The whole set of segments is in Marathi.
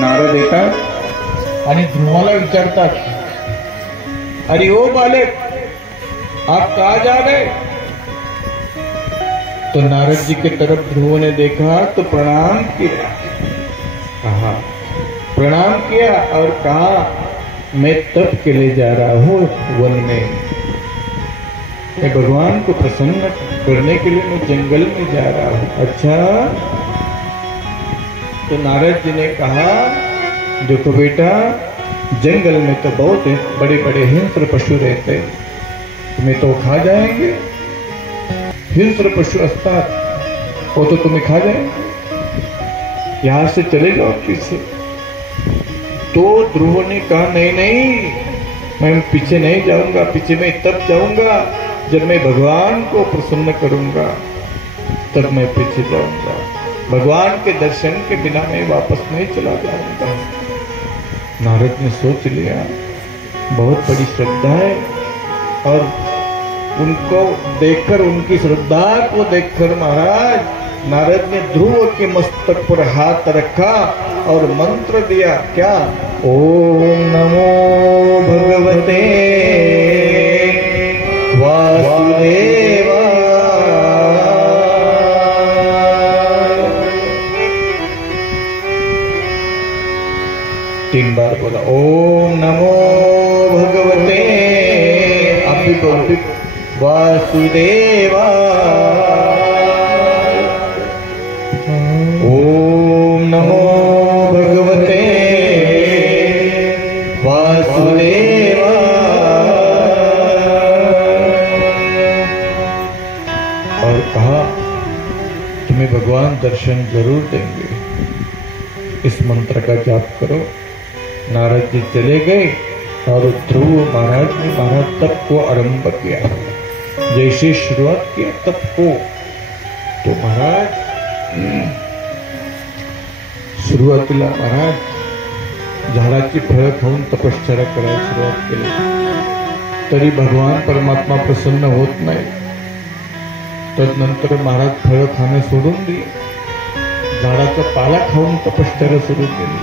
नारद येतात आणि ध्रुवाला विचारतात, अरे ओ बालक, आप कहा जा रहे? तो नारद जी के तरफ ध्रुव ने देखा तो प्रणाम किया, कहा प्रणाम किया और कहा मैं तप के लिए जा रहा हूँ वन में, मैं भगवान को प्रसन्न करने के लिए मैं जंगल में जा रहा हूँ। अच्छा, तो नारद जी ने कहा देखो बेटा, जंगल में तो बहुत बड़े बड़े हिंस्र पशु रहते हैं, तुम्हें तो खा जाएंगे। हिंस्र पशु असतात वो तो तुम्हें खा जाएंगे, यहां से चले जाओ पीछे। तो ध्रुव ने कहा नहीं नहीं, मैं पीछे नहीं जाऊंगा, पीछे मैं तब जाऊंगा जब मैं भगवान को प्रसन्न करूंगा, तब मैं पीछे जाऊंगा। भगवान के दर्शन के बिना मैं वापस नहीं चला जाऊंगा। नारद ने सोच लिया बहुत बड़ी श्रद्धा है, और उनको देखकर, उनकी श्रद्धा को देखकर महाराज नारद ने ध्रुव के मस्तक पर हाथ रखा और मंत्र दिया, क्या? ओम नमो भगवते वासुदेवाय। 3 बार बोला ओम नमो भगवते, आप भी बोलो वासुदेवाय। ओम नमो भगवते वासुदेवाय। और कहा तुम्हें भगवान दर्शन जरूर देंगे, इस मंत्र का जाप करो। नारद जी चले गए और ध्रुव महाराज ने तप को आरंभ किया। जैसे शुरुआत किया तप को, तो महाराज सुरुवातीला महाराज झाडाची फळं खाऊन तपश्चर्या करायला सुरुवात केली, तरी भगवान परमात्मा प्रसन्न होत नाही। तदनंतर महाराज फळं खाणं सोडून दिली, झाडाचा पाला खाऊन तपश्चर्या सुरू केली,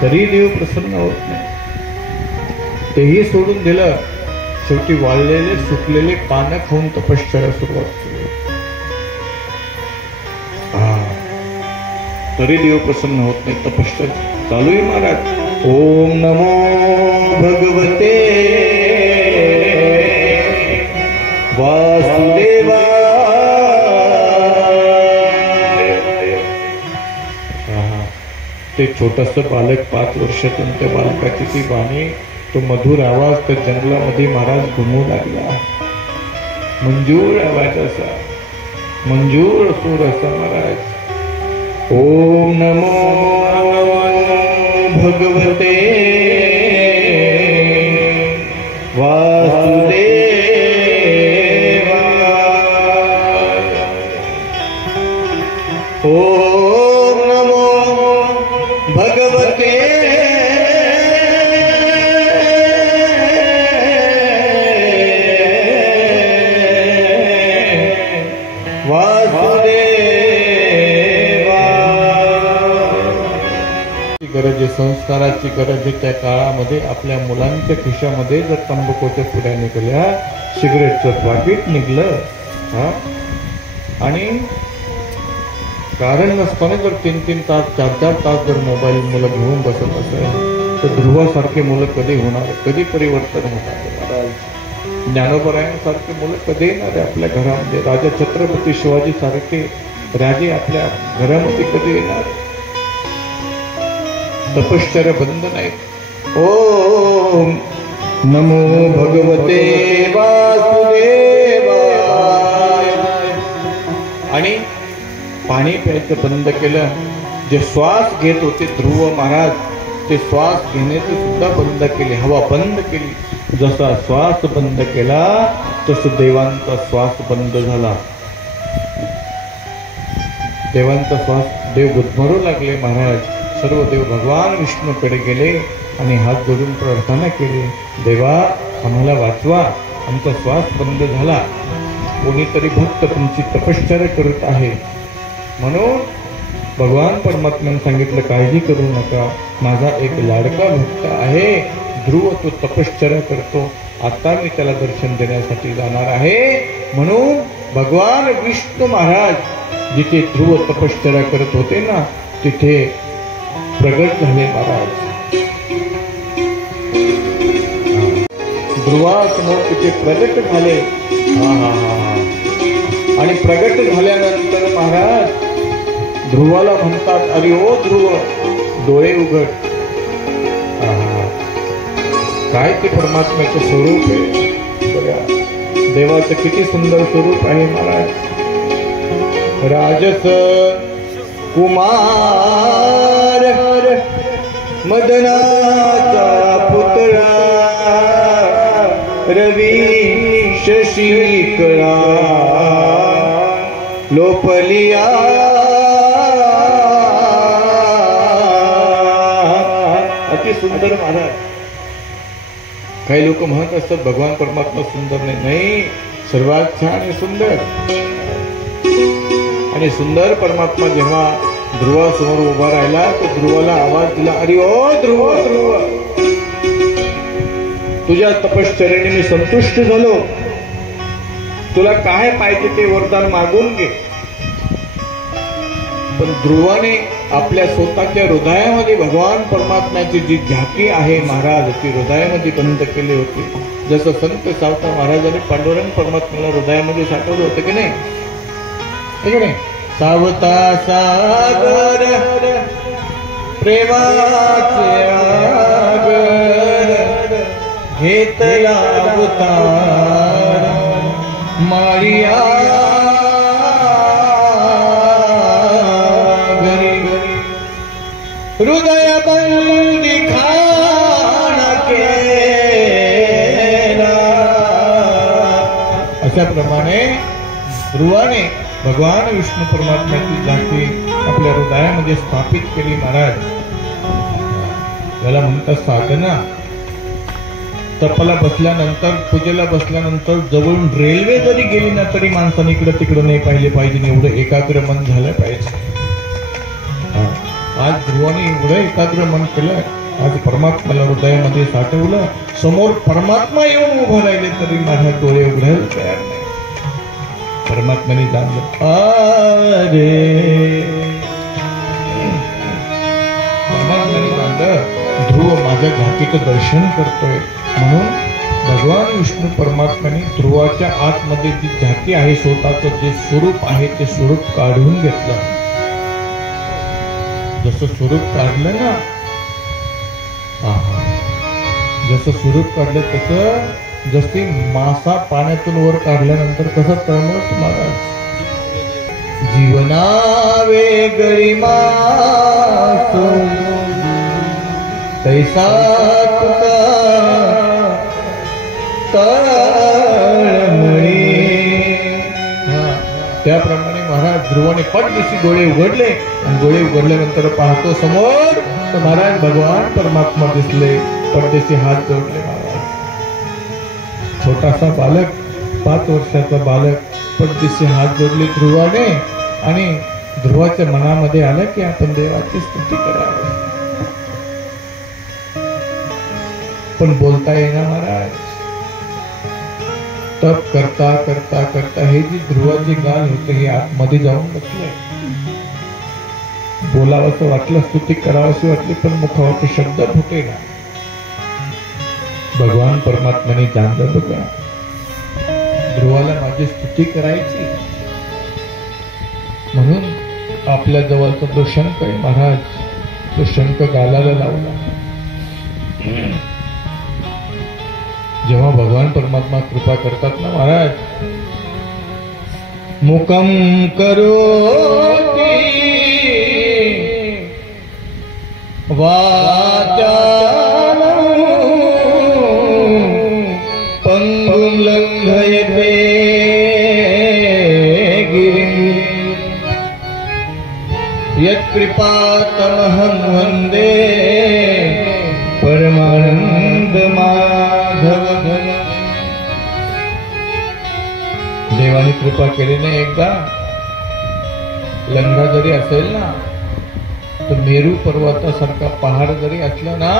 तरी देव प्रसन्न होत नाही। तेही सोडून दिलं, शेवटी वाळलेले सुकलेले पानं खाऊन तपश्चर्या सुरुवात केली, तरी देव प्रसन्न होत नाही। तपश्चर्या चालू आहे महाराज। ओम नमो भगवते वासुदेवाय। ते छोटस बालक 5 वर्षातून त्या बालकाची ती वाणी, तो मधुर आवाज त्या जंगलामध्ये महाराज घुमू लागला। मंजूर आवाज असा, मंजूर सूर असा महाराज। ओम नमो भगवते वासुदेवाय। ओम नमो भगवते गरज आहे, संस्काराची गरज आहे। त्या काळामध्ये आपल्या मुलांच्या खिशामध्ये जर तंबाखूच्या पुड्या निघाल्या, सिगरेटचं पाकिट निघलं, आणि कारण नसताना जर 3-3 तास 4-4 तास जर मोबाईल मुलं घेऊन बसत असेल, तर ध्रुवासारखे मुलं कधी होणार, कधी परिवर्तन होणार महाराज? ज्ञानोबरायांसारखे मुलं कधी येणार आपल्या घरामध्ये? राजा छत्रपती शिवाजी सारखे राजे आपल्या घरामध्ये कधी येणार? तपश्चर्या बंद नाही। ओम नमो भगवते वासुदेवाय। आणि पाणी प्यायचं बंद केलं। जे श्वास घेत होते ध्रुव महाराज, ते श्वास घेण्याचे सुद्धा बंद केले, हवा बंद केली। जसा श्वास बंद केला तसं देवांचा श्वास बंद झाला। देवांचा श्वास, देव गुदमरू लागले महाराज। सर्व देव भगवान विष्णूकडे गेले आणि हात जोडून प्रार्थना केली, देवा आम्हाला वाचवा, आमचा श्वास बंद झाला, कोणीतरी भक्त तुमची तपश्चर्या करत आहे, म्हणून भगवान परमात्म्याने सांगितलं काळजी करू नका, माझा एक लाडका भक्त आहे ध्रुव, तो तपश्चर्या करतो, आता मी त्याला दर्शन देण्यासाठी जाणार आहे. म्हणून भगवान विष्णू महाराज जिथे ध्रुव तपश्चर्या करत होते ना तिथे प्रगट झाले महाराज. ध्रुवासमोर तिथे प्रगट झाले. आणि प्रगट झाल्यानंतर महाराज ध्रुवाला म्हणतात, अरे ओ ध्रुव, डोळे उघड. काय ते परमात्म्याचं स्वरूप आहे बघा, देवाचं किती सुंदर स्वरूप आहे महाराज. राजस कुमार मदनाचा पुतळा, रवी शशी कळा लोपलिया. अति सुंदर महाराज. काही लोक म्हणत असतात भगवान परमात्मा सुंदर नाही, सर्वात छान आणि सुंदर. आणि सुंदर परमात्मा जेव्हा ध्रुवासमोर उभा राहिला तर ध्रुवाला आवाज दिला, अरे ओ ध्रुव, ध्रुव, तुझ्या तपश्चर्येने मी संतुष्ट झालो, तुला काय पाहिजे ते वरदान मागून घे. पण ध्रुवाने आपल्या स्वतःच्या हृदयामध्ये भगवान परमात्म्याची जी झाकी आहे महाराज ती हृदयामध्ये बंद केली होती. जसं संत सावता महाराजांनी पांडुरंग परमात्म्याला हृदयामध्ये साठवलं होतं की नाही, ठीक नाही. सावता सागर प्रेमाचे आगर घेतला अवतार मारिया हृदय बंदी खाना केला. अशा प्रमाणे ध्रुवाने भगवान विष्णू परमात्म्याची झाकी आपल्या हृदयामध्ये स्थापित केली महाराज. याला म्हणतात साधना. तपाला बसल्यानंतर, पूजेला बसल्यानंतर जवळून रेल्वे जरी गेली ना तरी माणसाने इकडं तिकडं नाही पाहिले पाहिजे, एवढं एकाग्र मन झालं पाहिजे. आज ध्रुवाने एवढं एकाग्र मन केलं, आज परमात्म्याला हृदयामध्ये साठवलं, समोर परमात्मा येऊन उभं राहिले तरी माझ्या डोळे उघडायला तयार नाही. परमात्म्याने जाणलं, अरे परमात्म्याने जाणलं ध्रुव माझ्या झाकीचं दर्शन करतोय. म्हणून भगवान विष्णू परमात्म्याने ध्रुवाच्या आतमध्ये जी झाकी आहे स्वतःचं जे स्वरूप आहे ते स्वरूप काढून घेतलं. जसं स्वरूप काढलं ना, जसं स्वरूप काढलं तसं, जसे मासा पाण्यातून वर काढल्यानंतर कसं तळमळत महाराज. जीवनावे गरिमा तैसा तुका तळमळी. त्याप्रमाणे महाराज ध्रुवाने पटदिशी डोळे उघडले आणि डोळे उघडल्यानंतर पाहतो समोर तर महाराज भगवान परमात्मा दिसले. पटदिशी हात जोडले महाराज. छोटासा बालक, 5 वर्षाचा बालक पटदिशी हात जोडले ध्रुवाने. आणि ध्रुवाच्या मनामध्ये आलं की आपण देवाची स्तुती करावी, पण बोलता येईना महाराज. तप करता करता करता हे जी ध्रुवाची गाल होते हे आतमध्ये जाऊन बसले. बोलावंसं वाटलं, स्तुती करावंशी वाटली, पण मुखावरचे शब्द फुटे ना. भगवान परमात्म्याने जाणलं बघा, ध्रुवाला माझी स्तुती करायची म्हणून आपल्या जवळचा जो शंख आहे महाराज, तो शंख गालाला लावला. जेव्हा भगवान परमात्मा कृपा करतात ना महाराज, मुकम करोति वाचालं पंगुं लंघयते गिरिं यत्कृपातमहं वन्दे परमानंद माधव. देवाने कृपा केली नाही एकदा, लंघा जरी असेल ना तर मेरू पर्वतासारखा पहाड जरी असला ना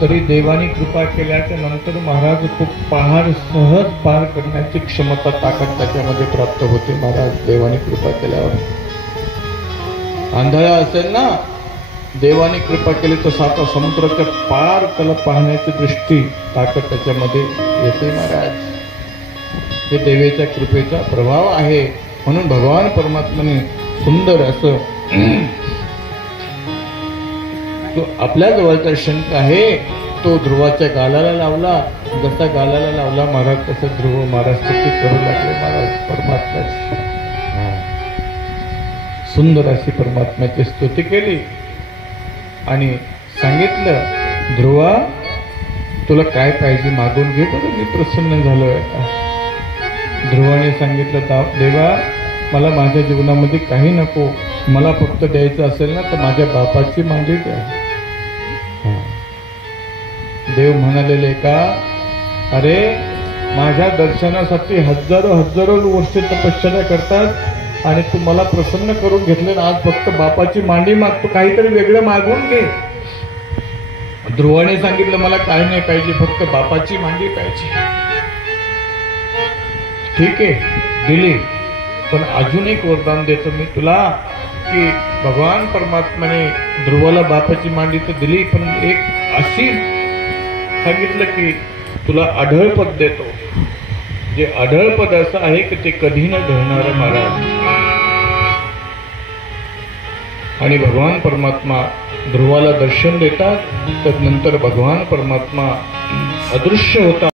तरी देवानी कृपा केल्याच्या नंतर महाराज तो पहाड सहज पार करण्याची क्षमता ताकद त्याच्यामध्ये प्राप्त होते महाराज देवानी कृपा केल्यावर। आंधळा असेल ना देवानी कृपा केली तर साता समुद्राच्या पार त्याला पाहण्याची दृष्टी ताकद त्याच्यामध्ये येते महाराज। हे देवाच्या कृपेचा प्रभाव आहे। म्हणून भगवान परमात्म्याने सुंदर असं तो आपल्या जवळचा शंख आहे तो ध्रुवाच्या गालाला लावला। जसा गालाला लावला महाराज तसं ध्रुव महाराज स्तुती करू लागले महाराज परमात्म्याची। सुंदर अशी परमात्म्याची स्तुती केली आणि सांगितलं ध्रुवा तुला काय पाहिजे मागून घे बरं मी प्रसन्न झालोय। ध्रुवाने सांगितलं देवा मला माझ्या जीवनामध्ये काही नको मला फक्त द्यायचं असेल ना तर माझ्या बापाची मांडी द्या। देव म्हणालेले का अरे माझ्या दर्शनासाठी हजारो वर्ष तपश्चर्या करतात आणि तू मला प्रसन्न करून घेतले आज फक्त बापाची मांडी मागतो काहीतरी वेगळं मागून घे। ध्रुवाने सांगितलं मला काही नाही पाहिजे फक्त बापाची मांडी पाहिजे। ठीक आहे दिली पण अजून एक वरदान देतो मी तुला की भगवान परमात्म्याने ध्रुवाला बापाची मांडी तर दिली पण एक अशी सांगितलं की तुला आढळ पद देतो जे आढळ पद असं आहे की ते कधी न ढळणार महाराज। आणि भगवान परमात्मा ध्रुवाला दर्शन देतात तर नंतर भगवान परमात्मा अदृश्य होता।